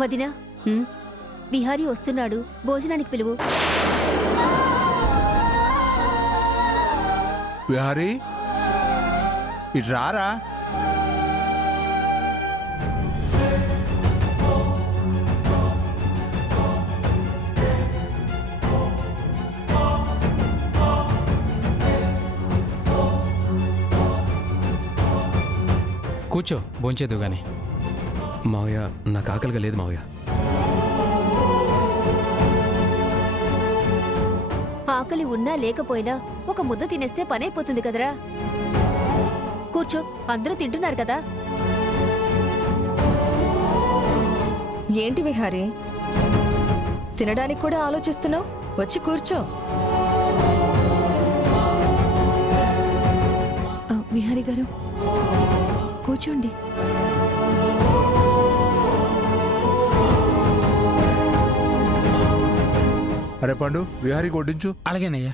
వదినా, బిహారీ వస్తున్నాడు, భోజనానికి పిలువు. బిహారీ, ఇటు రారా. కూర్చో, భోంచేదు గాని. మావయ్య, నాకు ఆకలిగా లేదు మావయ్య. ఆకలి ఉన్నా లేకపోయినా ఒక ముద్ద తినేస్తే పనైపోతుంది కదరా. కూర్చో, అందరూ తింటున్నారు కదా. ఏంటి విహారీ, తినడానికి కూడా ఆలోచిస్తున్నావు? వచ్చి కూర్చో. విహారీ గారు, కూర్చోండి. అరే పండు, బిహారీ కొట్టించు. అలాగేనయ్యా.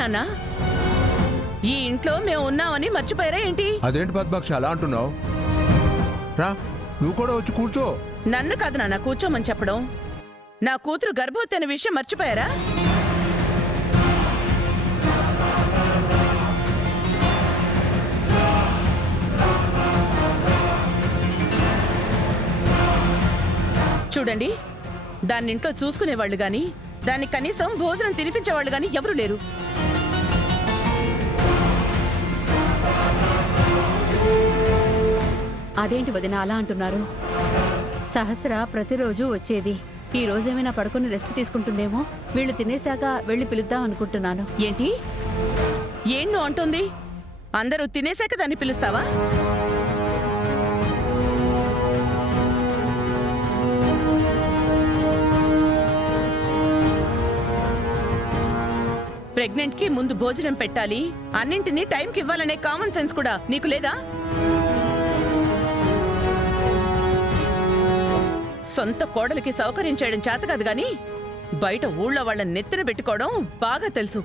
నాన్నా, ఈ ఇంట్లో మేము ఉన్నామని మర్చిపోయారా ఏంటి? అదేంటి పద్మాక్షి అలా అంటున్నావు? రా, నువ్వు కూడా వచ్చి కూర్చో. నన్ను కాదు నాన్న కూర్చోమని చెప్పడం. నా కూతురు గర్భవతి అనే విషయం మర్చిపోయారా? చూడండి, దాన్ని ఇంట్లో చూసుకునేవాళ్ళు గాని, దాన్ని కనీసం భోజనం తినిపించేవాళ్ళు గాని ఎవరూ లేరు. అదేంటి వదిన అలా అంటున్నారు? సహస్ర ప్రతిరోజు వచ్చేది. ఈ రోజేమైనా పడుకొని రెస్ట్ తీసుకుంటుందేమో. వీళ్ళు తినేశాక వెళ్ళి పిలుద్దాం అనుకుంటున్నాను. ఏంటి ఏంటో అంటుంది? అందరూ తినేశాక దాన్ని పిలుస్తావా? ప్రెగ్నెంట్ కి ముందు భోజనం పెట్టాలి, అన్నింటినీ టైంకి ఇవ్వాలనే కామన్ సెన్స్ కూడా నీకు లేదా? సొంత కోడలికి సౌకర్యం చేయడం చేత కాదు గాని బయట ఊళ్ళో వాళ్ళ నెత్తిన పెట్టుకోవడం బాగా తెలుసు.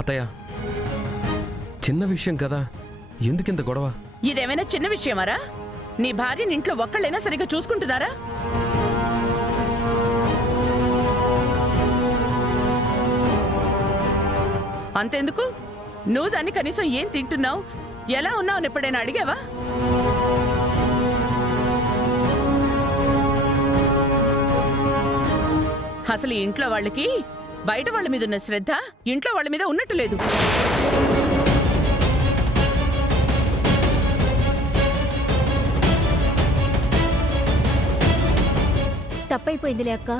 అత్తయ్య, చిన్న విషయం కదా, ఎందుకింత గొడవ? ఇదేమైనా చిన్న విషయమారా? నీ భార్యని ఇంట్లో ఒక్కళ్ళైనా సరిగ్గా చూసుకుంటున్నారా? అంతెందుకు, నువ్వు దాన్ని కనీసం ఏం తింటున్నావు, ఎలా ఉన్నావు అని ఎప్పుడైనా అడిగావా? అసలు ఇంట్లో వాళ్ళకి బయట వాళ్ళ మీద ఉన్న శ్రద్ధ ఇంట్లో వాళ్ళ మీద ఉన్నట్టు లేదు. తప్పైపోయిందిలే అక్క.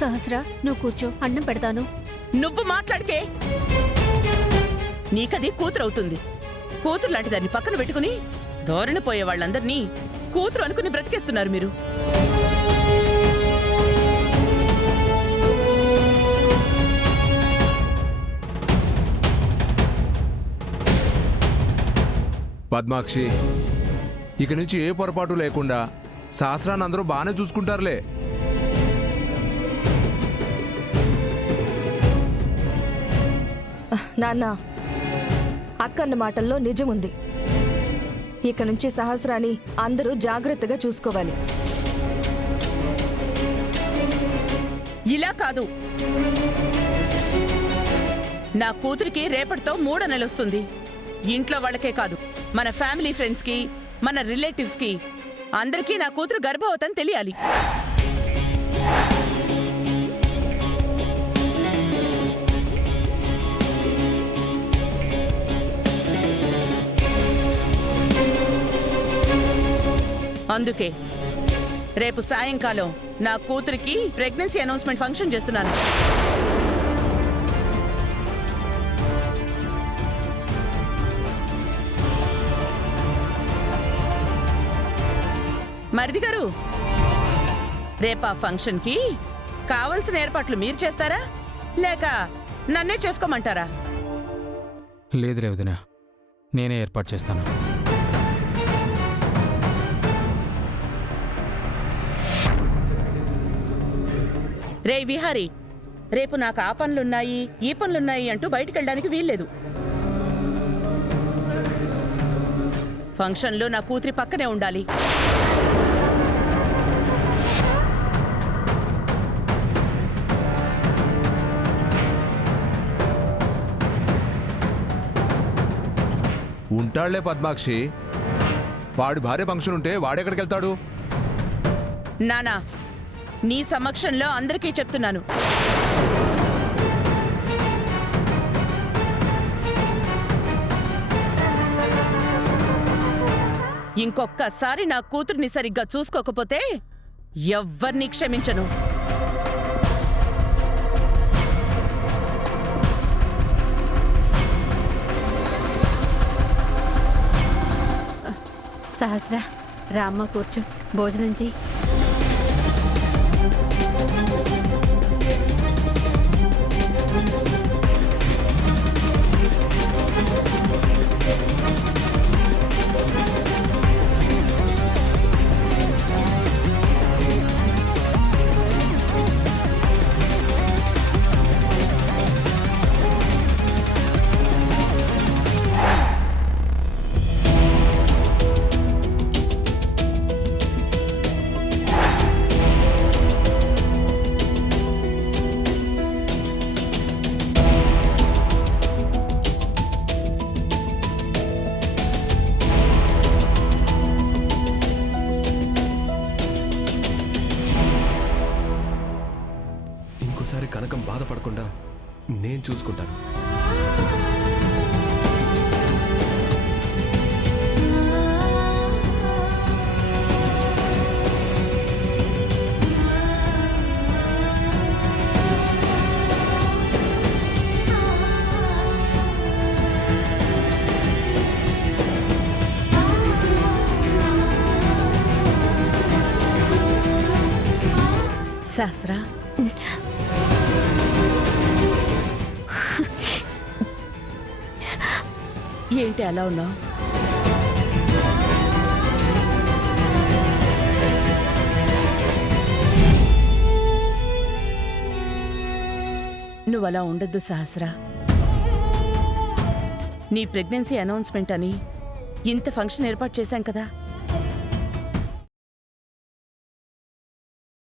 సహస్ర, నువ్వు కూర్చో, అన్నం పెడతాను. నువ్వు మాట్లాడికే. నీకది కూతురవుతుంది. కూతురు లాంటి దాన్ని పక్కన పెట్టుకుని ధోరణి పోయే వాళ్ళందరినీ కూతురు అనుకుని బ్రతికేస్తున్నారు మీరు. పద్మాక్షి, ఇక నుంచి ఏ పొరపాటు లేకుండా సహస్రాన్ని అందరూ బాగానే చూసుకుంటారులే. నాన్న, అక్కన్న మాటల్లో నిజముంది. ఇక నుంచి సహస్రాన్ని అందరూ జాగ్రత్తగా చూసుకోవాలి. ఇలా కాదు, నా కూతురికి రేపటితో 3 నెలలు వస్తుంది. ఇంట్లో వాళ్ళకే కాదు, మన ఫ్యామిలీ ఫ్రెండ్స్ కి, మన రిలేటివ్స్ కి అందరికీ నా కూతురు గర్భవతని తెలియాలి. అందుకే రేపు సాయంకాలం నా కూతురికి ప్రెగ్నెన్సీ అనౌన్స్మెంట్ ఫంక్షన్ చేస్తున్నాను. మరిది గారు, రేపా ఫంక్షన్కి కావలసిన ఏర్పాట్లు మీరు చేస్తారా లేక నన్నే చేసుకోమంటారా? లేదు రేవదిన, నేనే ఏర్పాటు చేస్తాను. రే విహారీ, రేపు నాకు ఆ పనులున్నాయి ఈ పనులున్నాయి అంటూ బయటికెళ్ళడానికి వీల్లేదు. ఫంక్షన్లో నా కూతురి పక్కనే ఉండాలి. ఉంటాళ్లే పద్మాక్షి. వాడి భార్య ఫంక్షన్ ఉంటే వాడెక్కడికి వెళ్తాడు? నానా, నీ సమక్షంలో అందరికీ చెప్తున్నాను, ఇంకొక్కసారి నా కూతుర్ని సరిగ్గా చూసుకోకపోతే ఎవ్వర్నీ క్షమించను. సహస్ర, రామ్మ కూర్చో, భోజనం చెయ్యి. ఇంకోసారి కనకం బాధపడకుండా నేను చూసుకుంటాను. సహస్రా, ఏంటి అలా ఉన్నావు? నువ్వలా ఉండొద్దు సహస్రా. నీ ప్రెగ్నెన్సీ అనౌన్స్మెంట్ అని ఇంత ఫంక్షన్ ఏర్పాటు చేశాం కదా,